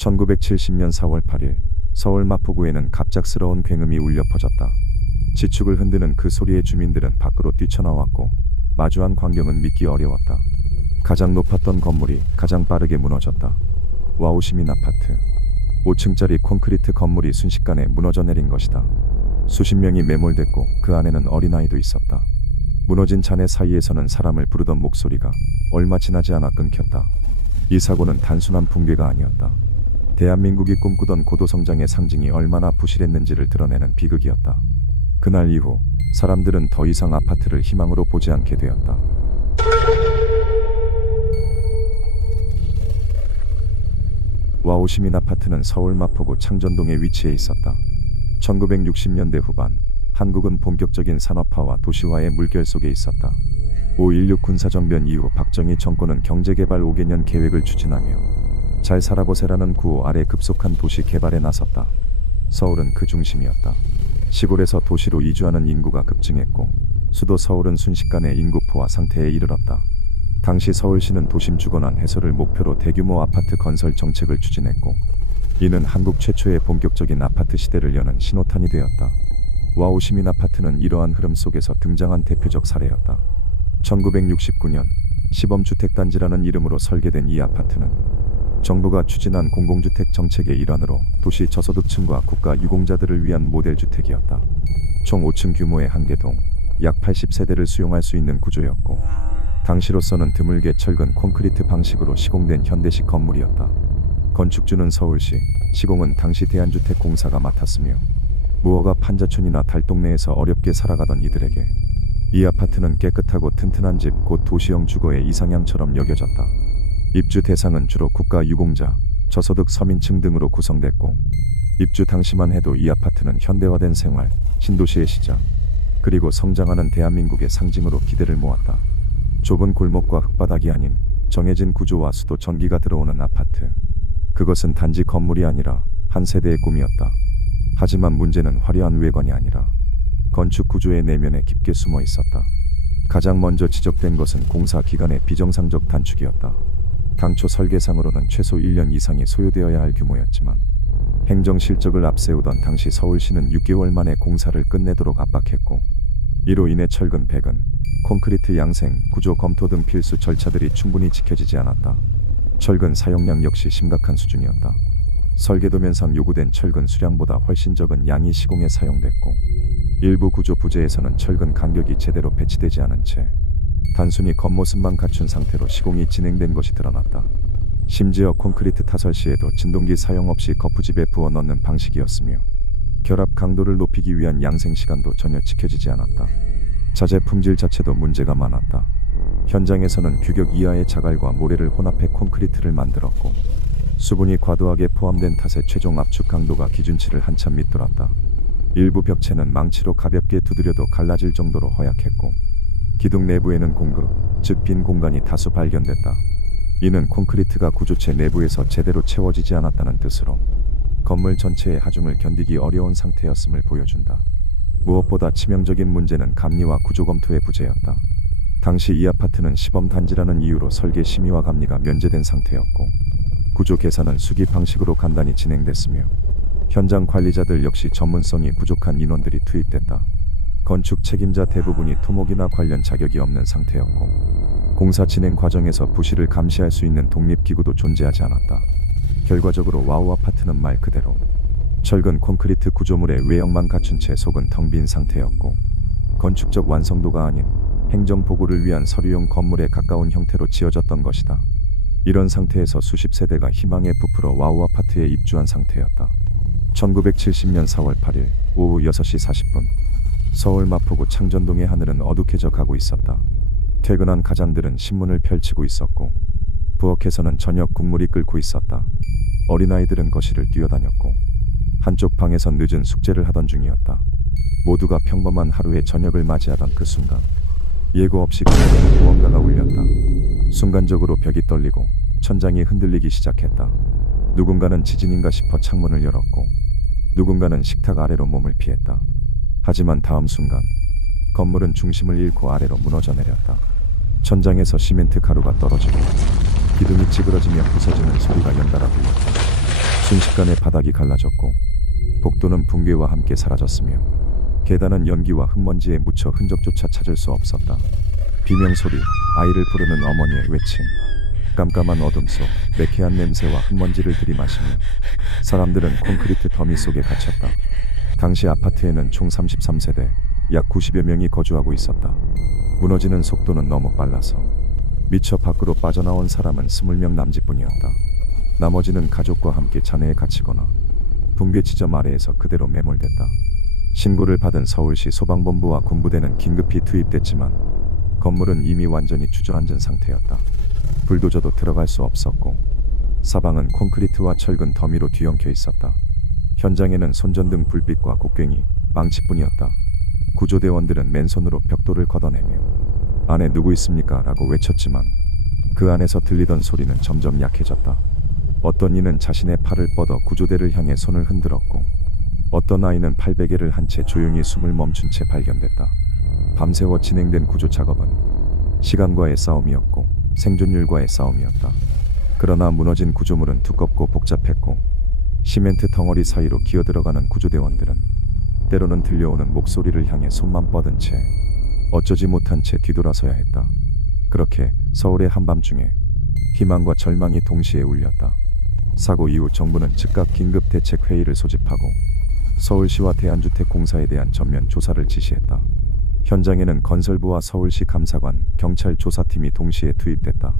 1970년 4월 8일 서울 마포구에는 갑작스러운 굉음이 울려 퍼졌다. 지축을 흔드는 그 소리에 주민들은 밖으로 뛰쳐나왔고 마주한 광경은 믿기 어려웠다. 가장 높았던 건물이 가장 빠르게 무너졌다. 와우시민 아파트. 5층짜리 콘크리트 건물이 순식간에 무너져 내린 것이다. 수십 명이 매몰됐고 그 안에는 어린아이도 있었다. 무너진 잔해 사이에서는 사람을 부르던 목소리가 얼마 지나지 않아 끊겼다. 이 사고는 단순한 붕괴가 아니었다. 대한민국이 꿈꾸던 고도성장의 상징이 얼마나 부실했는지를 드러내는 비극이었다. 그날 이후 사람들은 더 이상 아파트를 희망으로 보지 않게 되었다. 와우시민 아파트는 서울 마포구 창전동에 위치해 있었다. 1960년대 후반 한국은 본격적인 산업화와 도시화의 물결 속에 있었다. 5.16 군사정변 이후 박정희 정권은 경제개발 5개년 계획을 추진하며 잘 살아보세라는 구호 아래 급속한 도시 개발에 나섰다. 서울은 그 중심이었다. 시골에서 도시로 이주하는 인구가 급증했고 수도 서울은 순식간에 인구 포화 상태에 이르렀다. 당시 서울시는 도심 주거난 해소를 목표로 대규모 아파트 건설 정책을 추진했고 이는 한국 최초의 본격적인 아파트 시대를 여는 신호탄이 되었다. 와우시민 아파트는 이러한 흐름 속에서 등장한 대표적 사례였다. 1969년 시범주택단지라는 이름으로 설계된 이 아파트는 정부가 추진한 공공주택 정책의 일환으로 도시 저소득층과 국가 유공자들을 위한 모델주택이었다. 총 5층 규모의 한 개동, 약 80세대를 수용할 수 있는 구조였고 당시로서는 드물게 철근 콘크리트 방식으로 시공된 현대식 건물이었다. 건축주는 서울시, 시공은 당시 대한주택공사가 맡았으며 무허가 판자촌이나 달동네에서 어렵게 살아가던 이들에게 이 아파트는 깨끗하고 튼튼한 집, 곧 도시형 주거의 이상향처럼 여겨졌다. 입주 대상은 주로 국가 유공자, 저소득 서민층 등으로 구성됐고 입주 당시만 해도 이 아파트는 현대화된 생활, 신도시의 시작, 그리고 성장하는 대한민국의 상징으로 기대를 모았다. 좁은 골목과 흙바닥이 아닌 정해진 구조와 수도 전기가 들어오는 아파트. 그것은 단지 건물이 아니라 한 세대의 꿈이었다. 하지만 문제는 화려한 외관이 아니라 건축 구조의 내면에 깊게 숨어 있었다. 가장 먼저 지적된 것은 공사 기간의 비정상적 단축이었다. 당초 설계상으로는 최소 1년 이상이 소요되어야 할 규모였지만 행정 실적을 앞세우던 당시 서울시는 6개월 만에 공사를 끝내도록 압박했고 이로 인해 철근 배근, 콘크리트 양생, 구조 검토 등 필수 절차들이 충분히 지켜지지 않았다. 철근 사용량 역시 심각한 수준이었다. 설계도면상 요구된 철근 수량보다 훨씬 적은 양이 시공에 사용됐고 일부 구조 부재에서는 철근 간격이 제대로 배치되지 않은 채 단순히 겉모습만 갖춘 상태로 시공이 진행된 것이 드러났다. 심지어 콘크리트 타설 시에도 진동기 사용 없이 거푸집에 부어 넣는 방식이었으며 결합 강도를 높이기 위한 양생 시간도 전혀 지켜지지 않았다. 자재 품질 자체도 문제가 많았다. 현장에서는 규격 이하의 자갈과 모래를 혼합해 콘크리트를 만들었고 수분이 과도하게 포함된 탓에 최종 압축 강도가 기준치를 한참 밑돌았다. 일부 벽체는 망치로 가볍게 두드려도 갈라질 정도로 허약했고 기둥 내부에는 공급, 즉 빈 공간이 다수 발견됐다. 이는 콘크리트가 구조체 내부에서 제대로 채워지지 않았다는 뜻으로 건물 전체의 하중을 견디기 어려운 상태였음을 보여준다. 무엇보다 치명적인 문제는 감리와 구조 검토의 부재였다. 당시 이 아파트는 시범단지라는 이유로 설계 심의와 감리가 면제된 상태였고 구조 계산은 수기 방식으로 간단히 진행됐으며 현장 관리자들 역시 전문성이 부족한 인원들이 투입됐다. 건축 책임자 대부분이 토목이나 관련 자격이 없는 상태였고 공사 진행 과정에서 부실을 감시할 수 있는 독립기구도 존재하지 않았다. 결과적으로 와우 아파트는 말 그대로 철근 콘크리트 구조물의 외형만 갖춘 채 속은 텅 빈 상태였고 건축적 완성도가 아닌 행정보고를 위한 서류용 건물에 가까운 형태로 지어졌던 것이다. 이런 상태에서 수십 세대가 희망에 부풀어 와우 아파트에 입주한 상태였다. 1970년 4월 8일 오후 6시 40분 서울 마포구 창전동의 하늘은 어둑해져 가고 있었다. 퇴근한 가장들은 신문을 펼치고 있었고 부엌에서는 저녁 국물이 끓고 있었다. 어린아이들은 거실을 뛰어다녔고 한쪽 방에선 늦은 숙제를 하던 중이었다. 모두가 평범한 하루의 저녁을 맞이하던 그 순간 예고 없이 그녀는 무언가가 울렸다. 순간적으로 벽이 떨리고 천장이 흔들리기 시작했다. 누군가는 지진인가 싶어 창문을 열었고 누군가는 식탁 아래로 몸을 피했다. 하지만 다음 순간 건물은 중심을 잃고 아래로 무너져 내렸다. 천장에서 시멘트 가루가 떨어지고 기둥이 찌그러지며 부서지는 소리가 연달아 들렸다. 순식간에 바닥이 갈라졌고 복도는 붕괴와 함께 사라졌으며 계단은 연기와 흙먼지에 묻혀 흔적조차 찾을 수 없었다. 비명소리, 아이를 부르는 어머니의 외침, 깜깜한 어둠 속 매캐한 냄새와 흙먼지를 들이마시며 사람들은 콘크리트 더미 속에 갇혔다. 당시 아파트에는 총 33세대, 약 90여 명이 거주하고 있었다. 무너지는 속도는 너무 빨라서 미처 밖으로 빠져나온 사람은 20명 남짓뿐이었다. 나머지는 가족과 함께 잔해에 갇히거나 붕괴 지점 아래에서 그대로 매몰됐다. 신고를 받은 서울시 소방본부와 군부대는 긴급히 투입됐지만 건물은 이미 완전히 주저앉은 상태였다. 불도저도 들어갈 수 없었고 사방은 콘크리트와 철근 더미로 뒤엉켜 있었다. 현장에는 손전등 불빛과 곡괭이, 망치뿐이었다. 구조대원들은 맨손으로 벽돌을 걷어내며 "안에 누구 있습니까? 라고 외쳤지만 그 안에서 들리던 소리는 점점 약해졌다. 어떤 이는 자신의 팔을 뻗어 구조대를 향해 손을 흔들었고 어떤 아이는 팔베개를 한 채 조용히 숨을 멈춘 채 발견됐다. 밤새워 진행된 구조 작업은 시간과의 싸움이었고 생존율과의 싸움이었다. 그러나 무너진 구조물은 두껍고 복잡했고 시멘트 덩어리 사이로 기어들어가는 구조대원들은 때로는 들려오는 목소리를 향해 손만 뻗은 채 어쩌지 못한 채 뒤돌아서야 했다. 그렇게 서울의 한밤중에 희망과 절망이 동시에 울렸다. 사고 이후 정부는 즉각 긴급 대책 회의를 소집하고 서울시와 대한주택공사에 대한 전면 조사를 지시했다. 현장에는 건설부와 서울시 감사관, 경찰 조사팀이 동시에 투입됐다.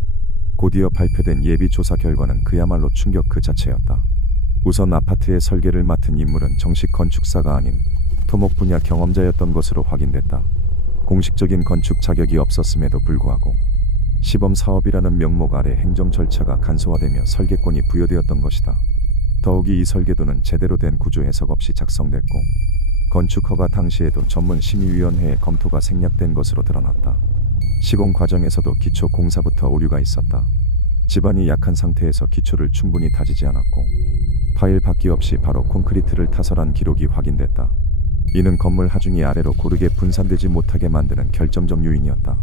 곧이어 발표된 예비 조사 결과는 그야말로 충격 그 자체였다. 우선 아파트의 설계를 맡은 인물은 정식 건축사가 아닌 토목 분야 경험자였던 것으로 확인됐다. 공식적인 건축 자격이 없었음에도 불구하고 시범 사업이라는 명목 아래 행정 절차가 간소화되며 설계권이 부여되었던 것이다. 더욱이 이 설계도는 제대로 된 구조 해석 없이 작성됐고 건축 허가 당시에도 전문 심의위원회의 검토가 생략된 것으로 드러났다. 시공 과정에서도 기초 공사부터 오류가 있었다. 집안이 약한 상태에서 기초를 충분히 다지지 않았고 파일 받기 없이 바로 콘크리트를 타설한 기록이 확인됐다. 이는 건물 하중이 아래로 고르게 분산되지 못하게 만드는 결정적 요인이었다.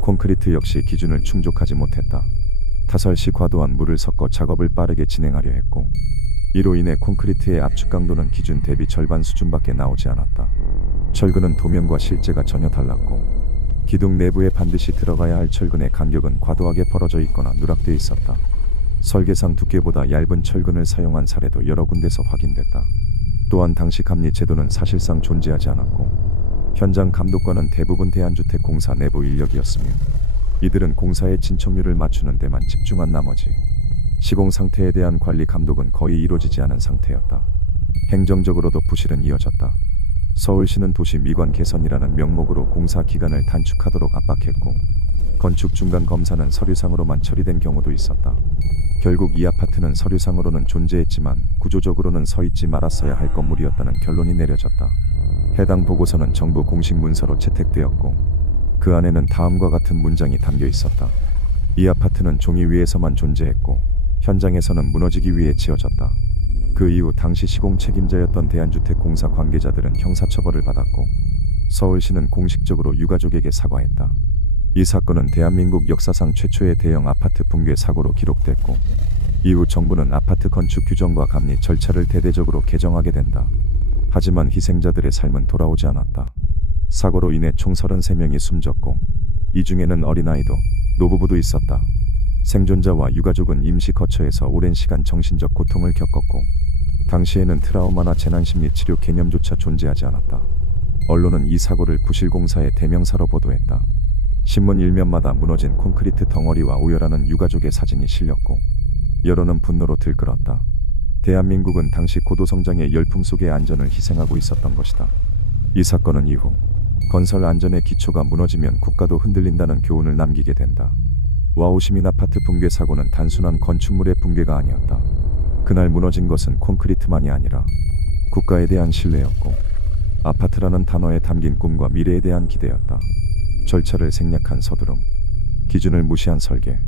콘크리트 역시 기준을 충족하지 못했다. 타설 시 과도한 물을 섞어 작업을 빠르게 진행하려 했고 이로 인해 콘크리트의 압축 강도는 기준 대비 절반 수준밖에 나오지 않았다. 철근은 도면과 실제가 전혀 달랐고 기둥 내부에 반드시 들어가야 할 철근의 간격은 과도하게 벌어져 있거나 누락돼 있었다. 설계상 두께보다 얇은 철근을 사용한 사례도 여러 군데서 확인됐다. 또한 당시 감리 제도는 사실상 존재하지 않았고 현장 감독관은 대부분 대한주택공사 내부 인력이었으며 이들은 공사의 진척률을 맞추는 데만 집중한 나머지 시공 상태에 대한 관리 감독은 거의 이루어지지 않은 상태였다. 행정적으로도 부실은 이어졌다. 서울시는 도시 미관 개선이라는 명목으로 공사 기간을 단축하도록 압박했고 건축 중간 검사는 서류상으로만 처리된 경우도 있었다. 결국 이 아파트는 서류상으로는 존재했지만 구조적으로는 서있지 말았어야 할 건물이었다는 결론이 내려졌다. 해당 보고서는 정부 공식 문서로 채택되었고 그 안에는 다음과 같은 문장이 담겨 있었다. 이 아파트는 종이 위에서만 존재했고 현장에서는 무너지기 위해 지어졌다. 그 이후 당시 시공 책임자였던 대한주택공사 관계자들은 형사처벌을 받았고 서울시는 공식적으로 유가족에게 사과했다. 이 사건은 대한민국 역사상 최초의 대형 아파트 붕괴 사고로 기록됐고 이후 정부는 아파트 건축 규정과 감리 절차를 대대적으로 개정하게 된다. 하지만 희생자들의 삶은 돌아오지 않았다. 사고로 인해 총 33명이 숨졌고 이 중에는 어린아이도 노부부도 있었다. 생존자와 유가족은 임시 거처에서 오랜 시간 정신적 고통을 겪었고 당시에는 트라우마나 재난심리 치료 개념조차 존재하지 않았다. 언론은 이 사고를 부실공사의 대명사로 보도했다. 신문 일면마다 무너진 콘크리트 덩어리와 오열하는 유가족의 사진이 실렸고 여론은 분노로 들끓었다. 대한민국은 당시 고도성장의 열풍 속의 안전을 희생하고 있었던 것이다. 이 사건은 이후 건설 안전의 기초가 무너지면 국가도 흔들린다는 교훈을 남기게 된다. 와우시민 아파트 붕괴 사고는 단순한 건축물의 붕괴가 아니었다. 그날 무너진 것은 콘크리트만이 아니라 국가에 대한 신뢰였고 아파트라는 단어에 담긴 꿈과 미래에 대한 기대였다. 절차를 생략한 서두름, 기준을 무시한 설계,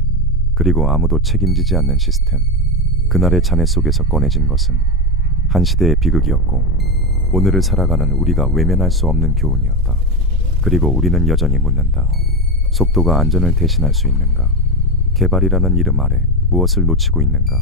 그리고 아무도 책임지지 않는 시스템. 그날의 잔해 속에서 꺼내진 것은 한 시대의 비극이었고 오늘을 살아가는 우리가 외면할 수 없는 교훈이었다. 그리고 우리는 여전히 묻는다. 속도가 안전을 대신할 수 있는가? 개발이라는 이름 아래 무엇을 놓치고 있는가?